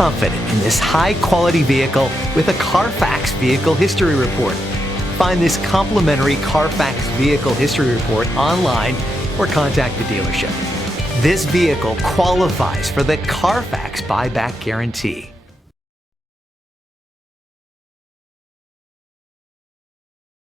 confident in this high-quality vehicle with a Carfax Vehicle History Report. Find this complimentary Carfax Vehicle History Report online or contact the dealership. This vehicle qualifies for the Carfax Buyback Guarantee.